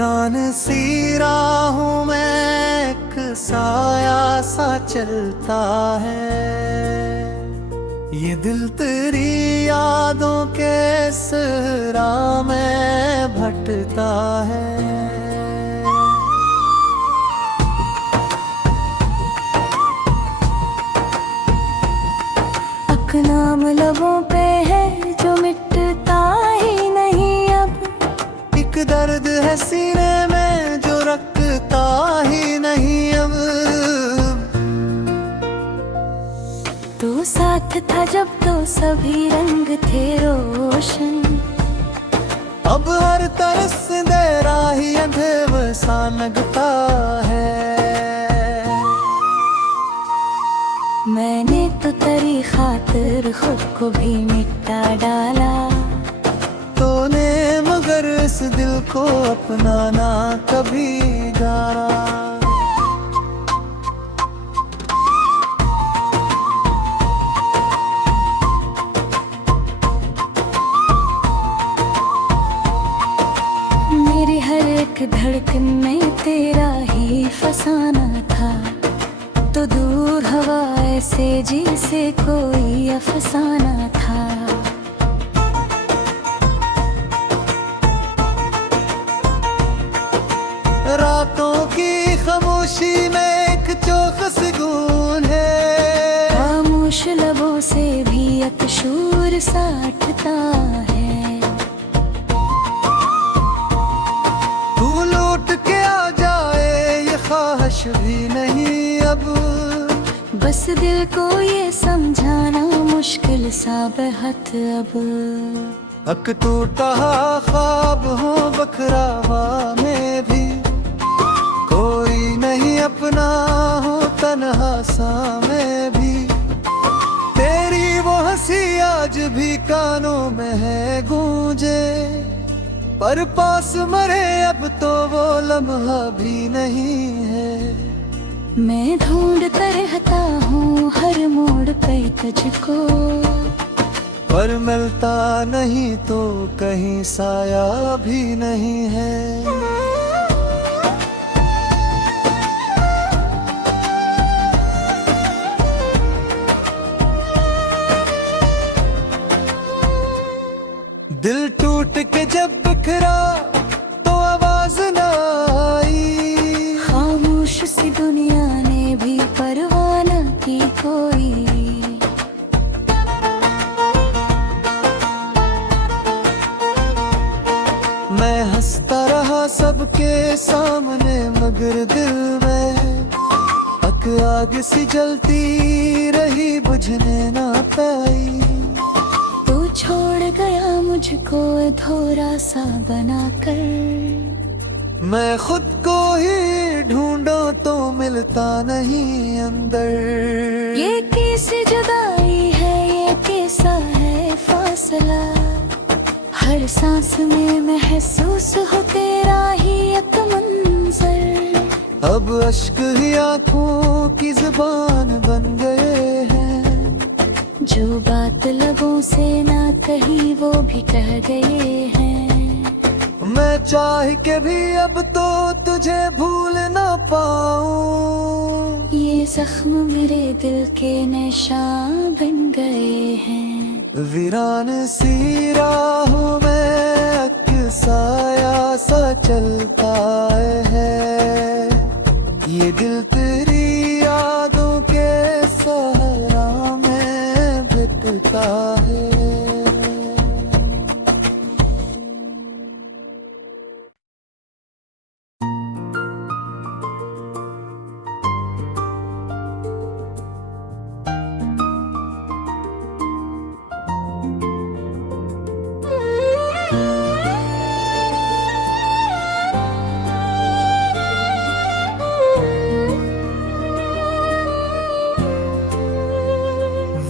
वीरान सी राहों में एक साया सा चलता है। ये दिल तेरी यादों के सहरा में भटता है। अक नाम लबों पे है जो मिटता ही नहीं अब। एक दर्द है सीने में जो रखता ही नहीं अब। तू साथ था जब तो सभी रंग थे रोशन। अब हर तरफ से अंधेरा ही अंधेर सा लगता है। मैंने तो तेरी खातिर खुद को भी मिटा डाला। तूने मगर इस दिल को अपनाना कभी जाना। मेरी हर एक धड़कन में तेरा ही फसाना था। तो दूर हवा ऐसे जी से कोई अफसाना था। रातों की खामोशी में एक चौकस सुकून है। खामोश लबों से भी एक शूर साटता है। तू लौट के आ जाए ये ख्वाहिश भी नहीं अब। बस दिल को ये समझाना मुश्किल सा बेहद अब। अक टूटा ख्वाब हो बखरावा में भी कोई नहीं अपना हो तन्हा सा में भी। तेरी वो हंसी आज भी कानों में है गूंजे। पर पास मरे अब तो वो लम्हा भी नहीं है। मैं ढूंढता रहता हूँ हर मोड़ पे तुझको। पर मिलता नहीं तो कहीं साया भी नहीं है। दिल टूट के जब बिखरा तो आवाज न आई। खामोश सी दुनिया ने भी परवाह न की कोई। मैं हंसता रहा सबके सामने मगर दिल में अक आग सी जलती रही बुझने ना पाई। तू छोड़ गया मुझको अधूरा सा बनाकर। मैं खुद को ही ढूंढो तो मिलता नहीं अंदर। ये कैसी जुदाई है ये कैसा है फासला। हर सांस में महसूस हो तेरा ही एक मंजर। अब अश्क ही आंखों की जुबान बन गए हैं। जो बात लबों से ना कही वो भी कह गए हैं। मैं चाह के भी अब तो तुझे भूल ना पाऊं। ये जख्म मेरे दिल के निशान बन गए हैं। वीरान सी राहों में एक साया सा चलता है। ये दिल तेरी यादों के सहारा में भटकता है।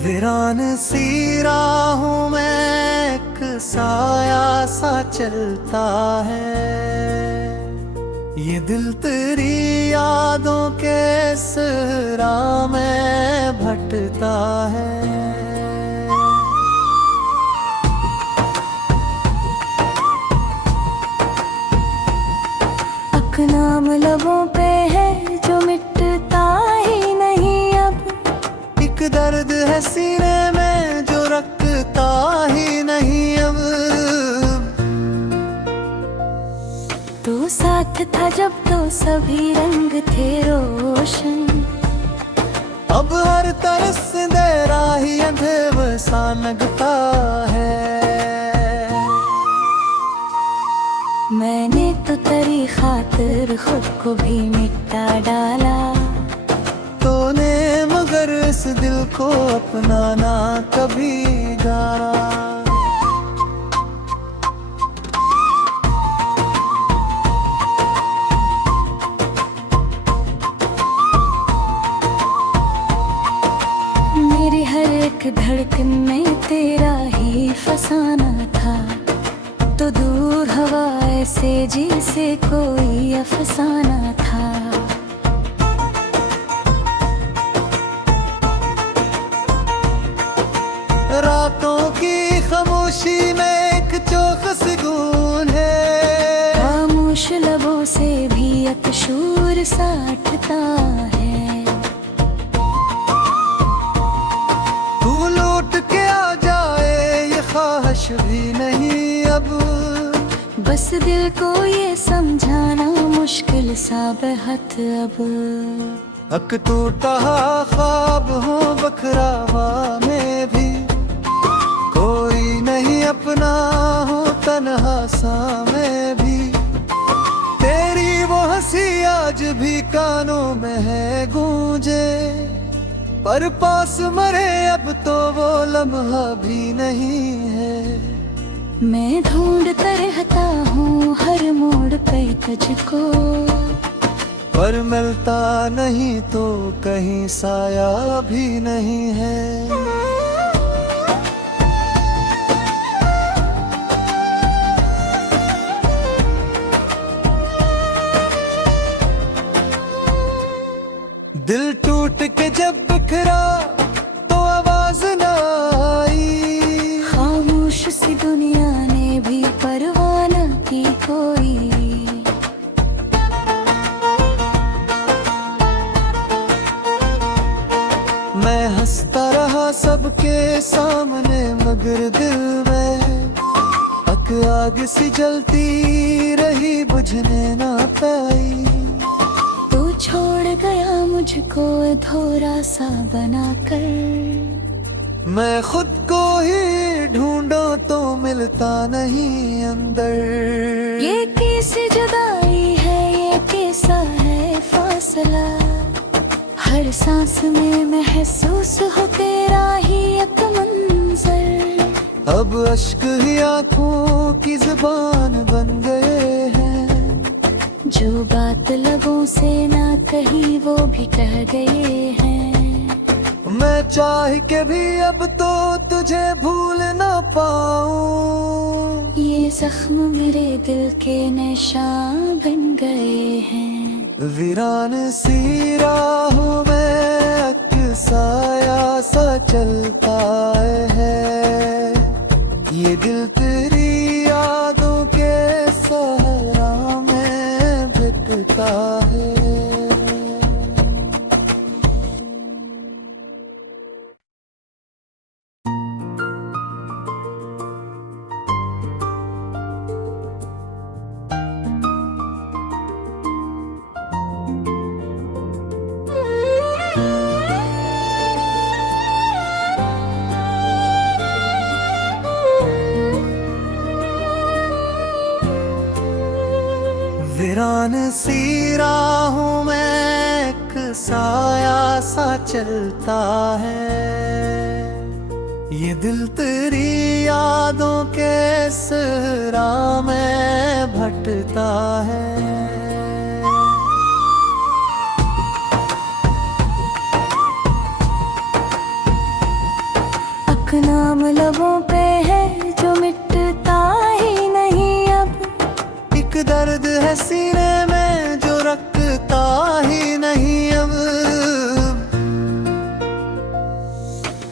वीरान सी राहों में एक साया सा चलता है। ये दिल तेरी यादों के सहरा में भटता है। एक दर्द है सीने में जो रखता ही नहीं अब। तू साथ था जब तो सभी रंग थे रोशन, अब हर तरस दे राही अंधेर सा लगता है। मैंने तो तेरी खातिर खुद को भी मिटा डाला, तूने मगर इस दिल को अपना ना कभी जाना। मेरी हर एक धड़कन में तेरा ही फसाना था, तो दूर हवा ऐसे जैसे कोई अफसाना था। रातों की खामोशी में एक चौखस सुकून है, खामोश लबों से भी अकशूर साटता है। तू लौट के आ जाए ये ख्वाहिश भी नहीं अब, बस दिल को ये समझाना मुश्किल सा बेहद अब। अक टूटा ख्वाब हो बखरावा में भी, कोई नहीं अपना हो तन्हा सा में भी। तेरी वो हंसी आज भी कानों में है गूंजे, पर पास मरे अब तो वो लम्हा भी नहीं है। मैं ढूंढता रहता हूँ हर मोड़ पे तुझको, पर मिलता नहीं तो कहीं साया भी नहीं है। दिल टूट के जब बिखरा तो आवाज न आई, खामोश सी दुनिया ने भी परवाह न की कोई। मैं हंसता रहा सबके सामने मगर दिल में अक आग सी जलती रही बुझने ना पाई। तू छोड़ गया मुझको अधूरा सा बनाकर, मैं खुद को ही ढूंढो तो मिलता नहीं अंदर। ये कैसी जुदाई है, ये कैसा है फासला, हर सांस में महसूस हो तेरा ही एक मंजर। अब अश्क ही आंखों की जुबान बन गए हैं, जो बात लबों से ना कही वो भी कह गए हैं। मैं चाह के भी अब तो तुझे भूल ना पाऊं, ये जख्म मेरे दिल के निशान बन गए हैं। वीरान सी राहों में अक्साया सा चलता है, ये दिल तेरी यादों के सहारा में भिटता है। वीरान सी राहों में एक साया सा चलता है, ये दिल तेरी यादों के सहरा में भटता है। अक नाम लबों पे है जो मिटता ही नहीं अब, एक दर्द है सीने में जो रखता ही नहीं अब।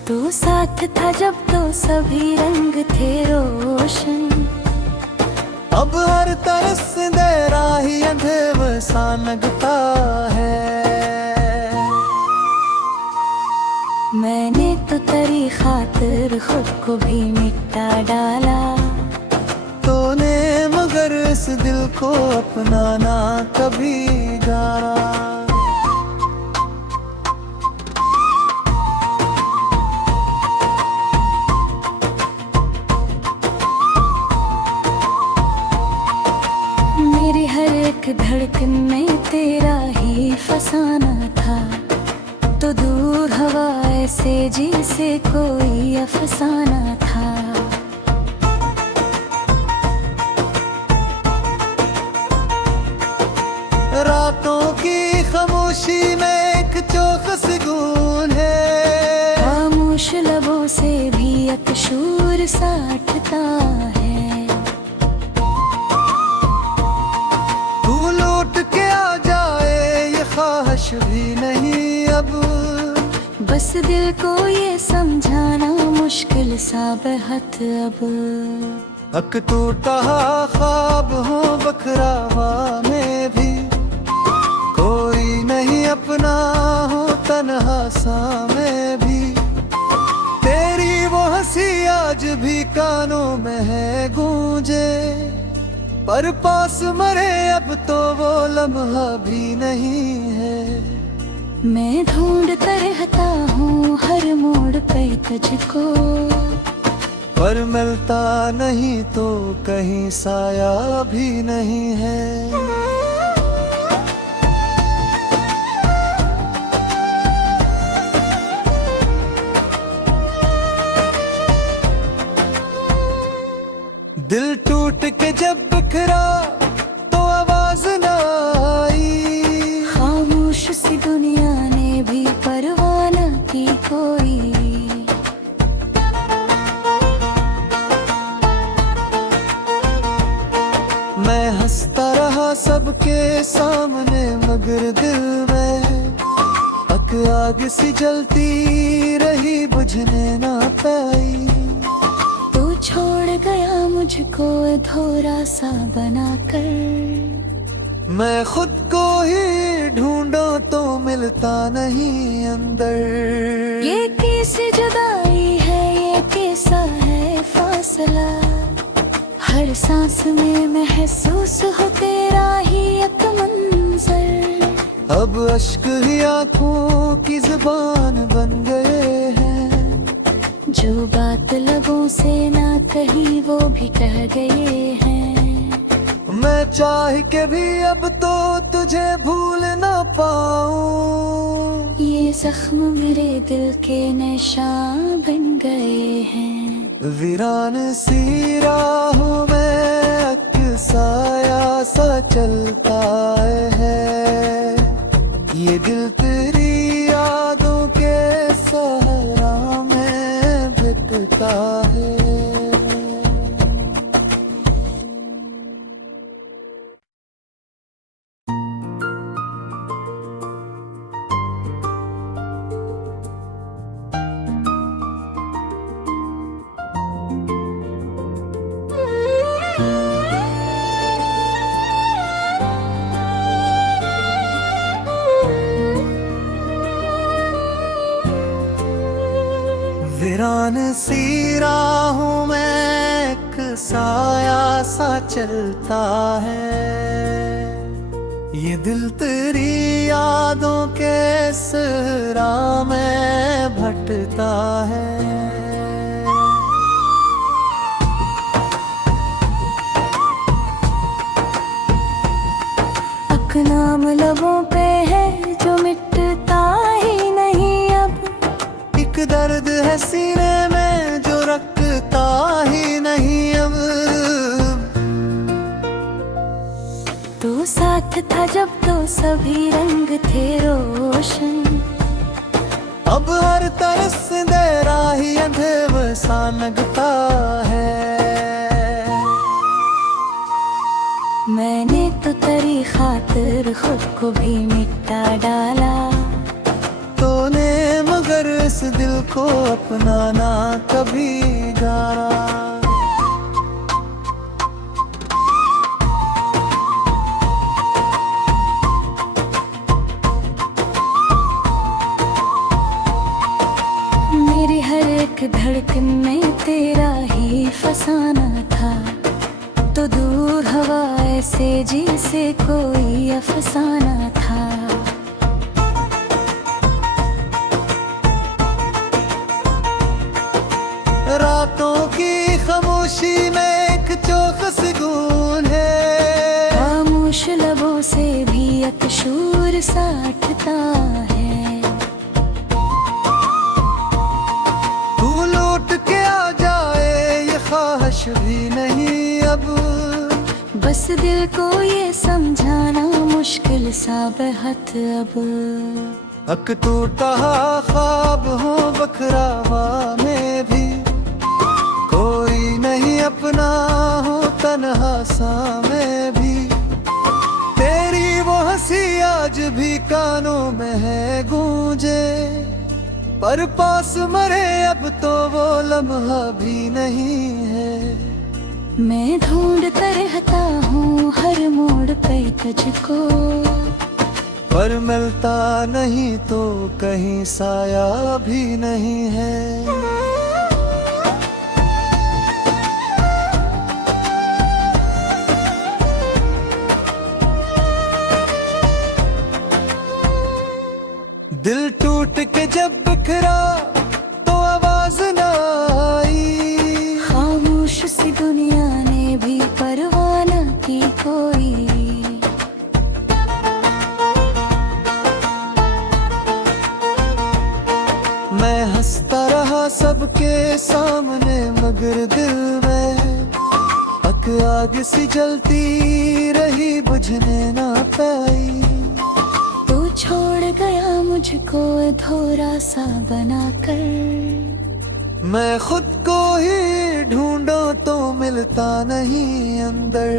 तू साथ था जब तो सभी रंग थे रोशन, अब हर तरस दे राही अंधेर सा लगता है। मैंने तो तेरी खातिर खुद को भी मिटा डाला। तूने मगर इस दिल को अपना ना कभी जाना। मेरी हर एक धड़कन में तेरा ही फसाना था। तो दूर हवा ऐसे जैसे कोई अफसाना था। रातों की खामोशी में एक चौकस गूंज है। खामोश लबों से भी एक शूर साटता है। तू लौट के आ जाए ये ख्वाहिश भी नहीं अब। बस दिल को ये समझाना मुश्किल सा बेहद अब। हक टूटा ख्वाब हो बखरावा में भी, कोई नहीं अपना हो तन्हा सा में भी। तेरी वो हंसी आज भी कानों में है गूंजे, पर पास मरे अब तो वो लम्हा भी नहीं है। मैं ढूंढता रहता हूँ हर मोड़ पे तुझको, पर मिलता नहीं तो कहीं साया भी नहीं है। दिल टूट के जब बिखरा तो आवाज ना आई। खामोश सी दुनिया ने भी परवाह न की कोई। मैं हंसता रहा सबके सामने मगर दिल में अक आग सी जलती रही बुझने ना पाई। तू छोड़ गया मुझको अधूरा सा बनाकर। मैं खुद को ही ढूंढो तो मिलता नहीं अंदर। ये कैसी जुदाई है, ये कैसा है फासला। हर सांस में महसूस हो तेरा ही एक मंजर। अब अश्क ही आंखों की जुबान बन गए हैं। जो बात लबों से ना कही वो भी कह गए हैं। मैं चाह के भी अब तो तुझे भूल ना पाऊं। ये जख्म मेरे दिल के निशान बन गए हैं। वीरान सी राहों में अक्साया सा चलता है। ये दिल तेरी यादों के सहारा में भिटता है। वीरान सी राहों में एक साया सा चलता है। ये दिल तेरी यादों के सहरा में भटता है। अक नाम लबों पे है जो मिटता ही नहीं अब। एक दर्द है सीने में जो रखता ही नहीं अब। तू साथ था जब तो सभी रंग थे रोशन। अब हर तरफ से अंधेरा ही अंधेरा सा लगता है। मैंने तो तेरी खातिर खुद को भी मिटा डाला। तूने मगर इस दिल को अपना ना कभी जाना। एक धड़कन में तेरा ही फसाना था, तो दूर हवा ऐसे जैसे कोई अफसाना था। रातों की खामोशी में एक चौकस सुकून है, खामोश लबों से भी एक शूर साटता है। तू लौट के आ जाए ये ख्वाहिश भी नहीं अब, बस दिल को ये समझाना मुश्किल सा बेहद अब। अक टूटा ख्वाब हो बखरावा में भी, कोई नहीं अपना हो तन्हा सा में भी। तेरी वो हंसी आज भी कानों में है गूंजे, पर पास मरे अब तो वो लम्हा भी नहीं है। मैं ढूंढता रहता हूँ हर मोड़ पे तुझको, पर मिलता नहीं तो कहीं साया भी नहीं है। दिल टूट के जब बिखरा तो आवाज न आई, खामोश सी दुनिया ने भी परवाह न की कोई। मैं हंसता रहा सबके सामने मगर दिल में अक आग सी जलती रही बुझने ना पाई। तू छोड़ गया मुझको अधूरा सा बनाकर, मैं खुद को ही ढूंढो तो मिलता नहीं अंदर।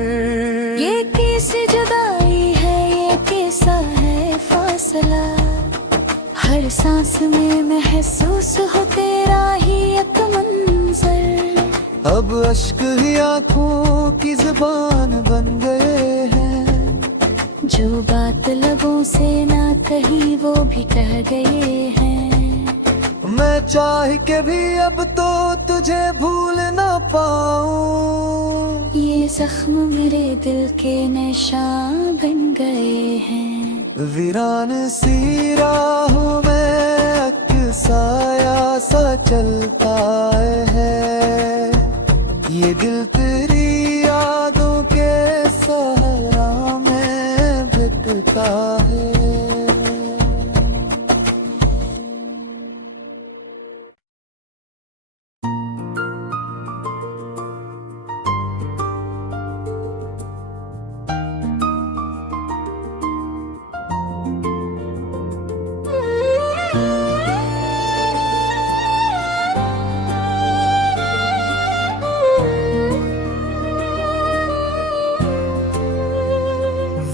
ये कैसी जुदाई है, ये कैसा है फासला, हर सांस में महसूस हो तेरा ही एक मंजर। अब अश्क ही आंखों की जुबान बन गए हैं, जो बात लबों से ना कही वो भी कह गए हैं। मैं चाह के भी अब तो तुझे भूल ना पाऊं, ये जख्म मेरे दिल के निशान बन गए हैं। वीरान सी राहों में अक्साया सा चलता है, ये दिल तेरी यादों के सहारा में भिटका है।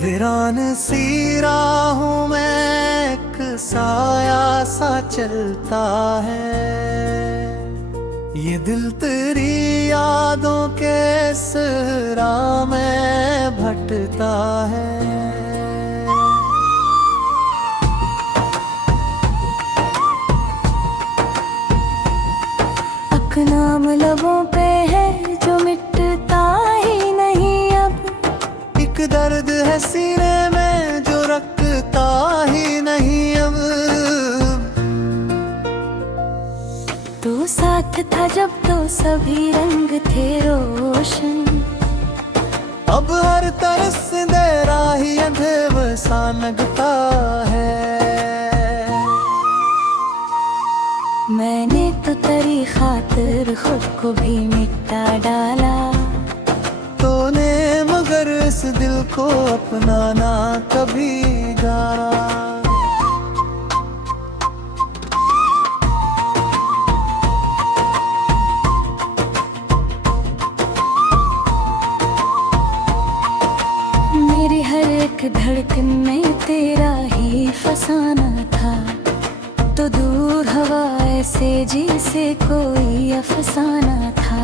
वीरान सी राहों में एक साया सा चलता है, ये दिल तेरी यादों के सहरा में भटता है। अक नाम लबों पे है जो मिटता ही नहीं अब, एक दर्द है सीने में जो रखता ही नहीं अब। तू साथ था जब तो सभी रंग थे रोशन, अब हर तरफ से अंधेरा ही अंधेर सा लगता है। मैंने तो तेरी खातिर खुद को भी मिटा डाला, तूने मगर इस दिल को अपना ना कभी जाना। मेरी हर एक धड़कन में तेरा ही फसाना था, तो दूर हवा ऐसे जैसे कोई अफसाना था।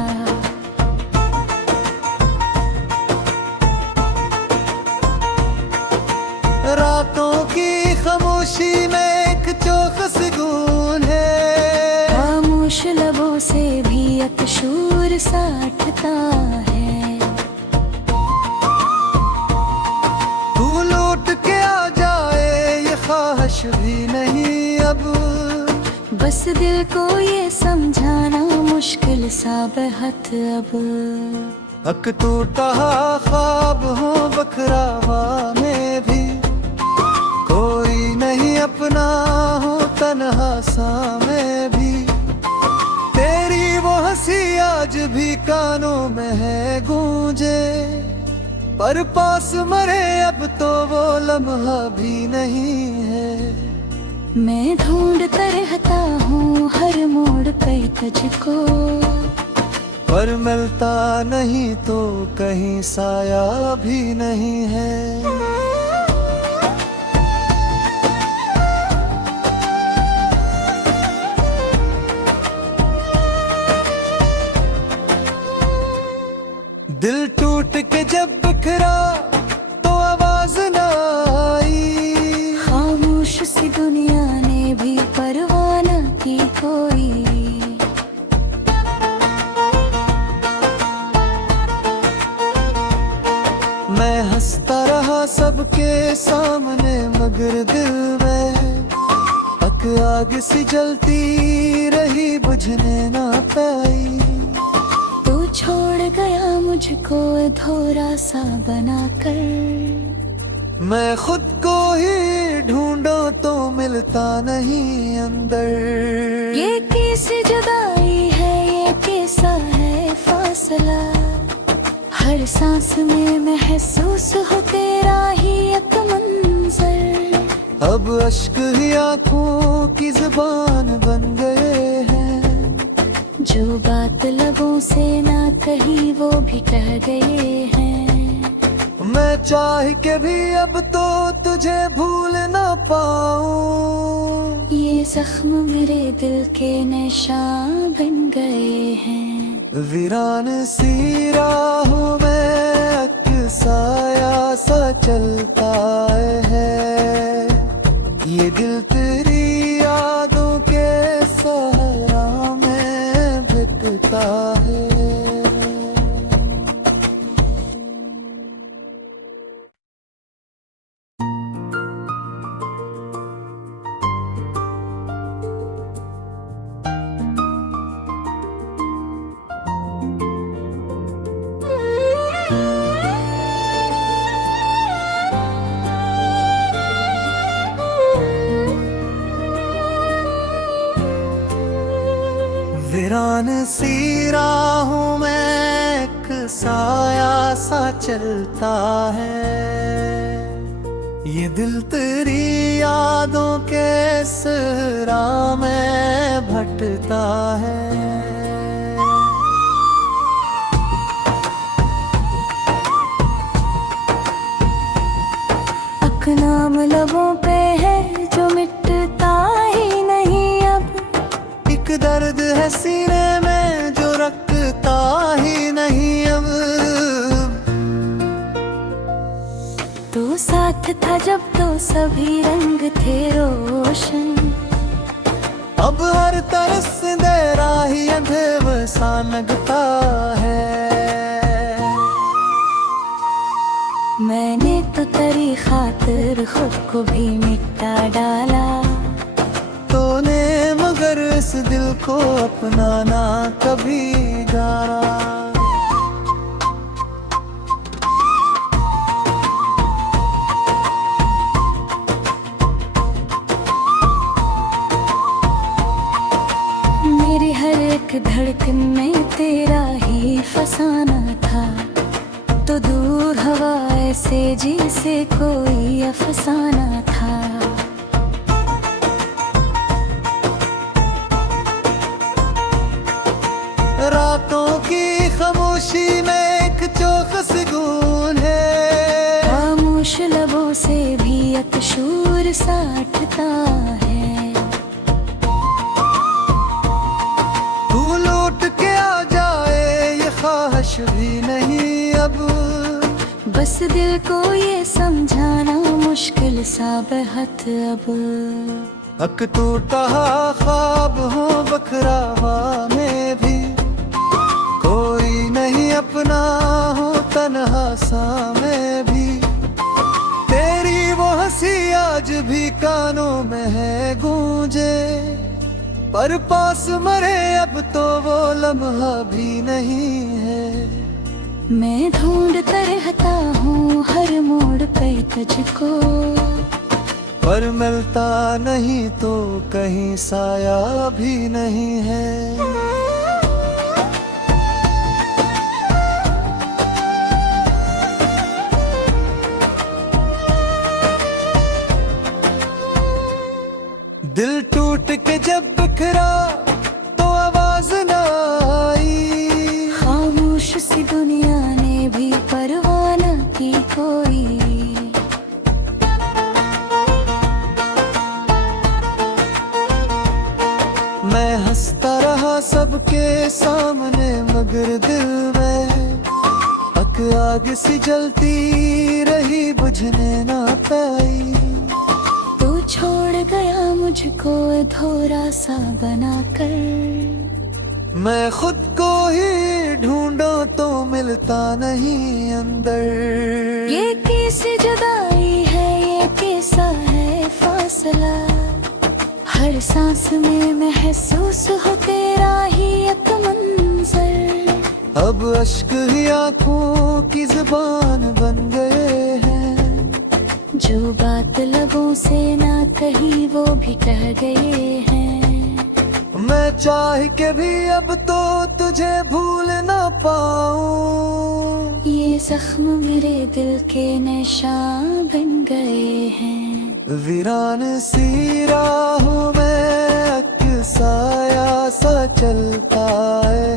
रातों की खामोशी में एक चौकस सुकून है, खामोश लबों से भी अकशूर साटता है। तू लौट के आ जाए ये ख्वाहिश भी नहीं अब, बस दिल को ये समझाना मुश्किल सा बेहद अब। हक टूटा ख्वाब हो बखरावा में भी, कोई नहीं अपना हो तन्हा सा में भी। तेरी वो हंसी आज भी कानों में है गूंजे, पर पास मरे अब तो वो लम्हा भी नहीं है। मैं ढूंढता रहता हूँ हर मोड़ पे तुझको, पर मिलता नहीं तो कहीं साया भी नहीं है। दिल टूट के जब बिखरा तो आवाज न आई, खामोश सी दुनिया ने भी परवाह न की कोई। मैं हंसता रहा सबके सामने मगर दिल में अक आग सी जलती रही बुझने ना पाई। तू छोड़ गया मुझको अधूरा सा बनाकर, मैं खुद को ही ढूंढो तो मिलता नहीं अंदर। ये कैसी जुदाई है, ये कैसा है फासला, हर सांस में महसूस हो तेरा ही एक मंजर। अब अश्क ही आंखों की जुबान बन गए हैं, जो बात लबों से ना कही वो भी कह गए हैं। मैं चाह के भी अब तो तुझे भूल ना पाऊं, ये जख्म मेरे दिल के निशान बन गए हैं। वीरान सी राहों में अक्साया सा चलता है, ये दिल तेरी यादों के सहारा में भिटता है। वीरान सी राहों में एक साया सा चलता है, ये दिल तेरी यादों के सहरा में भटता है। अक नाम लबों पे है जो मिटता ही नहीं अब, एक दर्द है सीने में जो रखता ही नहीं अब। तू साथ था जब तो सभी रंग थे रोशन, अब हर तरफ से अंधेरा ही अंधेरा सा लगता है। मैंने तो तेरी खातिर खुद को भी मिटा डाला, तूने मगर इस दिल को अपना ना कभी जाना। मेरी हर एक धड़कन में तेरा ही फसाना था, तो दूर हवा ऐसे जैसे कोई अफसाना था। रातों की खामोशी में एक चौखस गुन है, खामोश लबों से भी अकशूर साटता है। तू लौट के आ जाए ये ख्वाहिश भी नहीं अब, बस दिल को ये समझाना मुश्किल सा बेहद अब। हक टूटा ख्वाब हो बखरावा में अपना हूँ तन्हा सा मैं भी, तेरी वो हंसी आज भी कानों में है गूंजे, पर पास मरे अब तो वो लम्हा भी नहीं है। मैं ढूंढता रहता हूँ हर मोड़ पे तुझको, पर मिलता नहीं तो कहीं साया भी नहीं है। दिल टूट के जब बिखरा तो आवाज न आई, खामोश सी दुनिया ने भी परवाह न की कोई। मैं हंसता रहा सबके सामने मगर दिल में आग सी जलती रही बुझने ना पाई। छोड़ गया मुझको अधूरा सा बनाकर, मैं खुद को ही ढूंढो तो मिलता नहीं अंदर। ये कैसी जुदाई है, ये कैसा है फासला, हर सांस में महसूस हो तेरा ही एक मंजर। अब अश्क ही आंखों की जुबान बन गए हैं, जो बात लबों से ना कही वो भी कह गए हैं। मैं चाह के भी अब तो तुझे भूल ना पाऊं, ये जख्म मेरे दिल के निशान बन गए हैं। वीरान सी राहों में अक्साया सा चलता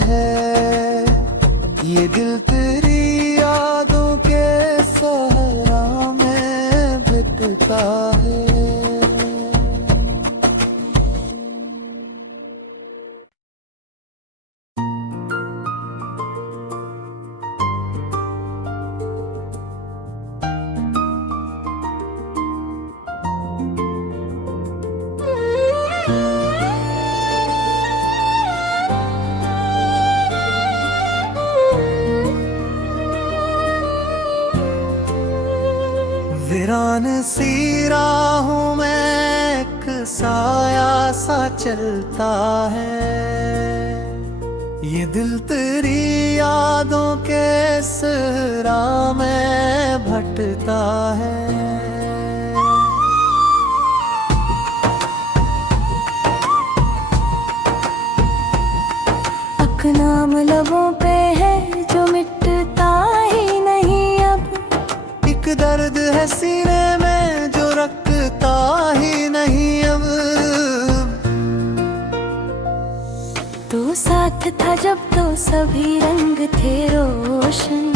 है, ये दिल तेरी यादों के सहारा में भिटता है। वीरान सी राहों में एक साया सा चलता है, ये दिल तेरी यादों के सहरा में भटता है। अक नाम लबों पे है जो मिटता ही नहीं अब, एक दर्द है सीने में जो रखता ही नहीं अब। तो साथ था जब तो सभी रंग थे रोशन,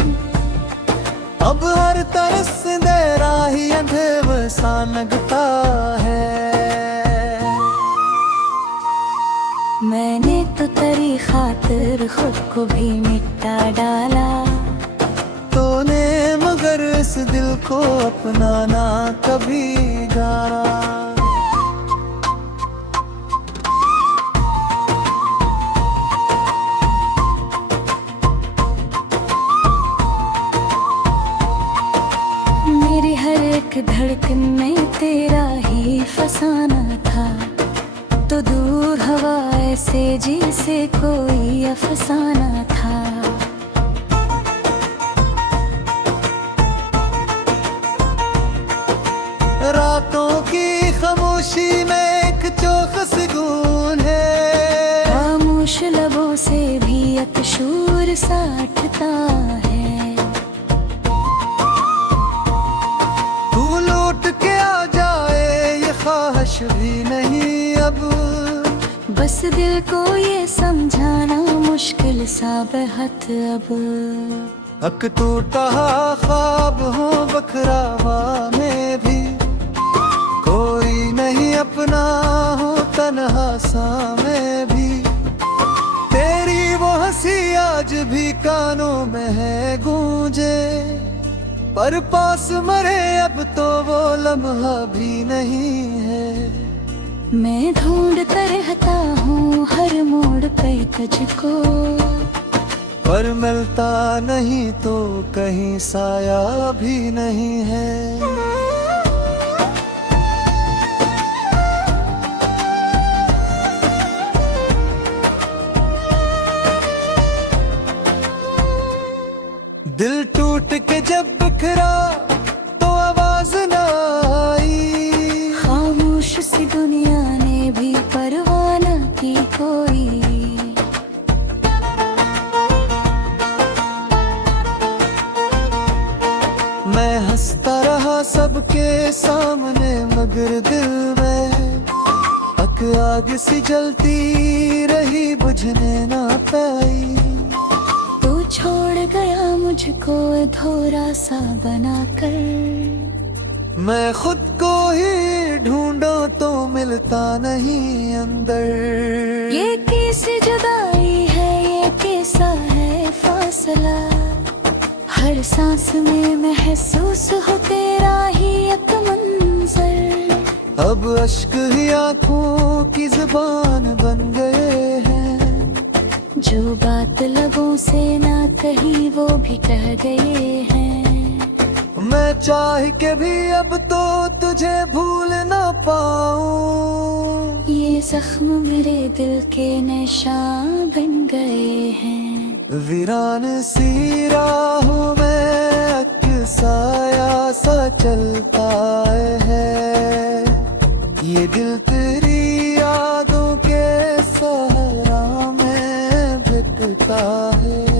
अब हर तरस अंधेरा ही अंधेर सा लगता है। मैंने तो तेरी खातिर खुद को भी मिटा डाला, तूने मगर इस दिल को अपना ना कभी जाना। मेरी हर एक धड़कन में तेरा ही फसाना था, तो दूर हवा ऐसे जैसे कोई अफसाना था। रातों की खामोशी में एक चौखस सुकून है, खामोश लबों से भी एक शूर साटता है। तू लौट के आ जाए ये ख्वाहिश भी नहीं अब, बस दिल को ये समझाना मुश्किल सा बेहद अब। अक टूटा ख्वाब हो बखरावा में भी, कोई नहीं अपना हो तन्हा सा मैं भी, तेरी वो हंसी आज भी कानों में है गूंजे, पर पास मरे अब तो वो लम्हा भी नहीं है। मैं ढूंढता रहता हूँ हर मोड़ पे तुझको, पर मिलता नहीं तो कहीं साया भी नहीं है। दिल टूट के जब बिखरा तो आवाज न आई, खामोश सी दुनिया ने भी परवाह न की कोई। मैं हंसता रहा सबके सामने मगर दिल में आग सी जलती रही बुझने ना पाई। तू छोड़ गया मुझको अधूरा सा बनाकर, मैं खुद को ही ढूंढो तो मिलता नहीं अंदर। ये कैसी जुदाई है, ये कैसा है फासला, हर सांस में महसूस हो तेरा ही एक मंजर। अब अश्क ही आंखों की जुबान बन गए हैं, जो बात लबों से ना कही वो भी कह गए हैं। मैं चाह के भी अब तो तुझे भूल ना पाऊं, ये जख्म मेरे दिल के निशान बन गए हैं। वीरान सी राहों में अक्साया सा चलता है, ये दिल तेरी यादों के सहारा में बिकता है।